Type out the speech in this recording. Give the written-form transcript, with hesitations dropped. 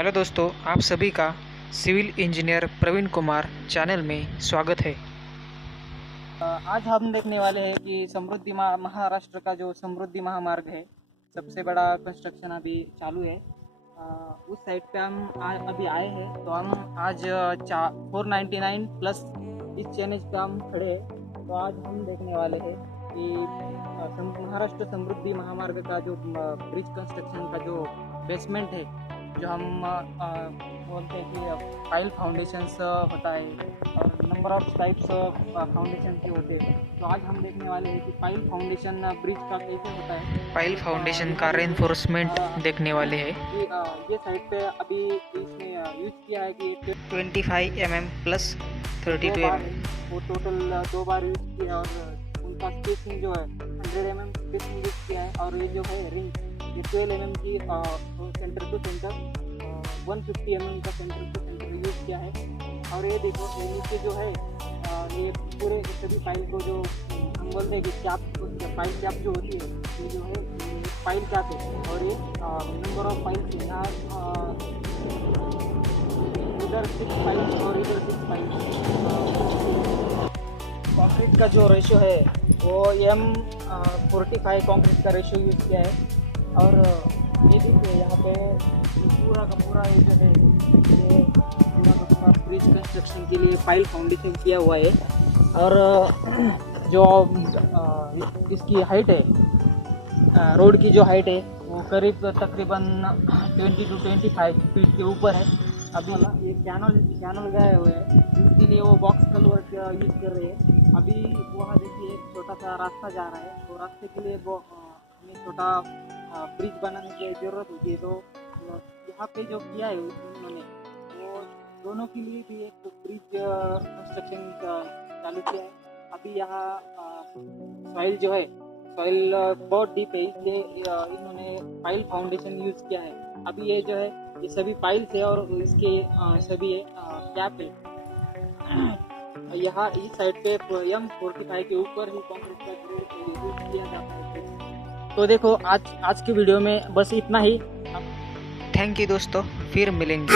Hello दोस्तों, आप सभी का civil engineer Praveen Kumar channel में स्वागत है। आज हम देखने वाले हैं कि समृद्धि महाराष्ट्र का जो समृद्धि महामार्ग है, सबसे बड़ा कंस्ट्रक्शन अभी चालू है। उस साइड पे हम अभी आए हैं, तो हम आज 499 प्लस इस चैलेंज पे हम खड़े हैं। तो आज हम देखने वाले हैं कि महाराष्ट्र समृद्धि महामार्ग का जो ब्रिज कंस्ट्रक्शन का जो बेसमेंट है, जो हम बोलते हैं कि पाइल फाउंडेशंस होता है और नंबर ऑफ टाइप्स फाउंडेशन के होते हैं। तो आज हम देखने वाले हैं कि पाइल फाउंडेशन ब्रिज का कैसे होता है। पाइल फाउंडेशन का रेनफोर्समेंट देखने वाले हैं। ये साइड पे अभी इसमें यूज किया है कि 25 mm प्लस 32 mm। वो टोटल 2 बार यूज किया और उनका स्पेसिंग जो है 100 mm स्पेसिंग यूज किया है। और ये जो है रिंग, ये 12 mm की सेंटर टू सेंटर 150 mm का सेंटर टू सेंटर यूज किया है। और ये देखो, ये नीचे जो है ये पूरे सभी पाइल को जो हम बोलते हैं कि कैप, पाइल कैप जो होती है, ये जो है पाइल कैप है। और ये नंबर ऑफ पाइल्स है, यहाँ इधर 6 पाइल्स और इधर 6 पाइल्स। कंक्रीट का जो रेशो है वो M45 कंक्रीट का रेशो यूज किया है। और ये देखिए, यहाँ पे पूरा का पूरा ये जो है, ये पूरा का पूरा ब्रिज कंस्ट्रक्शन के लिए पाइल फाउंडेशन किया हुआ है। और जो इसकी हाइट है, रोड की जो हाइट है वो करीब तकरीबन 20 to 25 फीट के ऊपर है। अभी ये कैनल गए हुए हैं, इसके लिए वो बॉक्स कलवर्ट यूज कर रहे हैं। अभी वहाँ देखिए एक छोटा सा रास्ता जा रहा है, तो रास्ते के लिए वो हमें छोटा ब्रिज बनाने की ज़रूरत होती है। तो यहाँ पे जो किया है उन्होंने, वो दोनों के लिए भी एक ब्रिज कंस्ट्रक्शन चालू किया है। अभी यहाँ सॉइल जो है, सॉइल बहुत डीप है, इसलिए इन्होंने पाइल फाउंडेशन यूज किया है। अभी ये जो है, ये सभी पाइल्स है और इसके सभी कैप है। यहाँ इस साइड पे M45 के ऊपर ही कंक्रीट का ग्रेड यूज किया जाता है। तो देखो, आज की वीडियो में बस इतना ही। थैंक यू दोस्तों, फिर मिलेंगे।